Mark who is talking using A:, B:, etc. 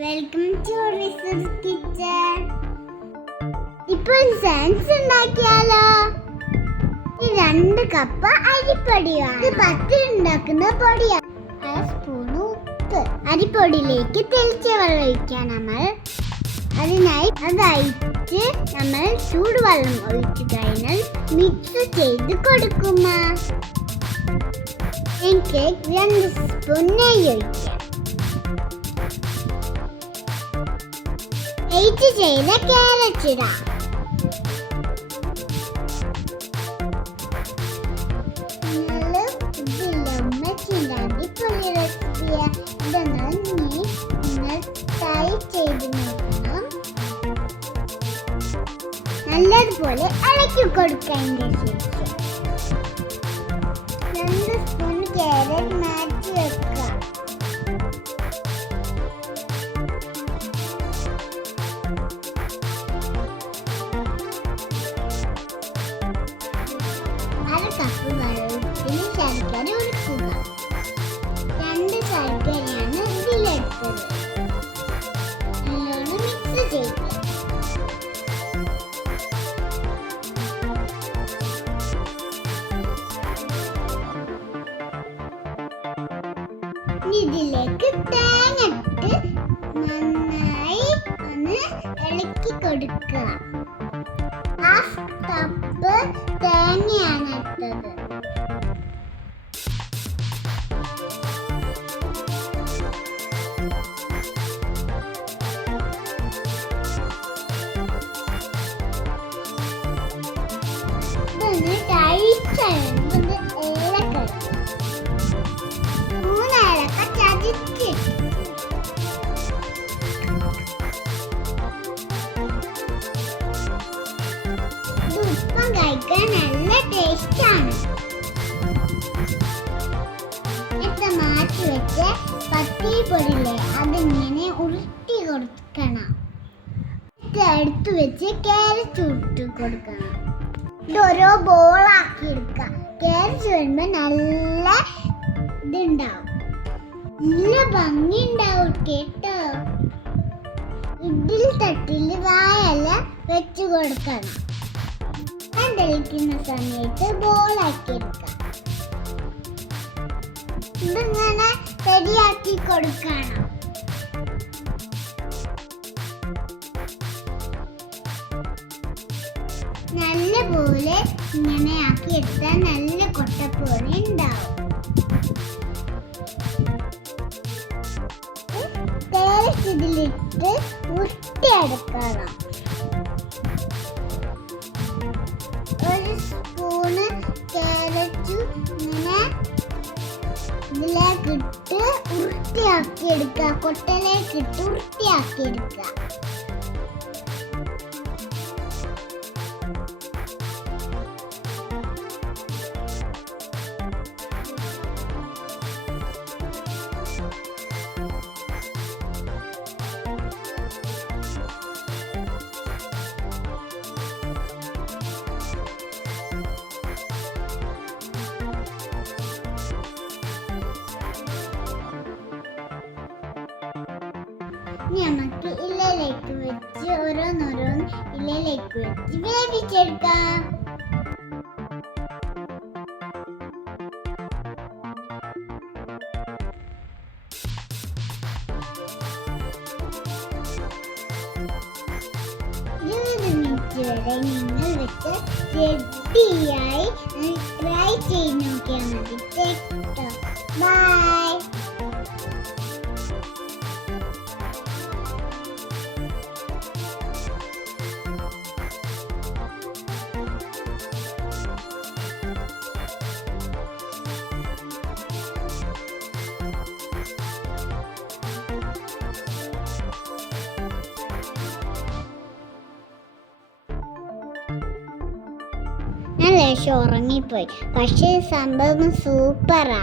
A: Welcome to research kitchen ഇപ്പോൾ സയൻസ് ഉണ്ടാക്കിയാലോ? രണ്ട് കപ്പ് അരിപ്പൊടിയാണ്. പത്തിൽ ഉണ്ടാക്കുന്ന പൊടിയാണ്. അര സ്പൂൺ ഉപ്പ്. അരിപ്പൊടിയിലേക്ക് തെളിച്ച വെള്ളം ഒഴിക്കാൻ നമ്മൾ. അതിനായി അതായിട്ട് നമ്മൾ ചൂടുവെള്ളം ഒഴിച്ചു കഴിഞ്ഞാൽ മിക്സ് ചെയ്ത് കൊടുക്കുമ. എനിക്ക് രണ്ട് സ്പൂൺ നെയ്യ് ഒഴിക്കാം. നിങ്ങൾ ചെയ്ത കാരറ്റ് ഇടാം നല്ലതുപോലെ ഇളക്കി കൊടുക്കാൻ രണ്ട് സ്പൂൺ കാരറ്റ് മാറ്റി ശർക്കര ഒഴിക്കുക രണ്ട് ശർക്കരയാണ് ഇതിലെടുത്തത് നല്ലോണം മിക്സ് ചെയ്യുക ഇതിലേക്ക് തേങ്ങ ഇട്ട് നന്നായി ഒന്ന് ഇളക്കി കൊടുക്കുക. ഹാഫ് കപ്പ് തേങ്ങയാണ് ഇട്ടത്. കഴിക്കാൻ നല്ല ടേസ്റ്റ് ആണ് ഇത് മാറ്റി വെച്ച് പത്തിരി പൊടിയില്ലേ അതിങ്ങനെ ഉരുട്ടി കൊടുക്കണം. ഇത് വെച്ച് ക്യാരറ്റ് ഉരുട്ടി കൊടുക്കണം. ഇത് ഓരോ ബോളാക്കി എടുക്കാം ക്യാരറ്റ് വരുമ്പോ നല്ല ഇതുണ്ടാവും. നല്ല ഭംഗി ഉണ്ടാവും കേട്ടോ. ഇഡ്ഡലി തട്ടിൽ വായല വെച്ചു കൊടുക്കണം. തെളിക്കുന്ന സമയത്ത് ബോളാക്കി എടുക്കാം. ഇതിങ്ങനെ റെഡിയാക്കി കൊടുക്കണം? നല്ല പോലെ ഇങ്ങനെ ആക്കി എടുത്താൽ നല്ല കൊട്ടപ്പോലെ ഉണ്ടാവും. ഇതിലിട്ട് ഉരുട്ടിയെടുക്കണം ഒരു സ്പൂണ് ക്യാരറ്റ് ഇങ്ങനെ ഇതിലേക്കിട്ട് ഉരുട്ടിയാക്കി എടുക്കുക. കൊട്ടയിലേക്ക് ഇട്ട് ഉരുട്ടിയാക്കി എടുക്കുക. ഇനി നമുക്ക് ഇലയിലേക്ക് വെച്ച് ഓരോന്നോരോന്ന് ഇലയിലേക്ക് വെച്ച് വേവിച്ചെടുക്കാം ഇരുപത് മിനിറ്റ് വരെ നിങ്ങൾ വെച്ച് റെഡിയായി ഞാൻ ലേശം ഉറങ്ങിപ്പോയി. പക്ഷേ സംഭവം സൂപ്പറാ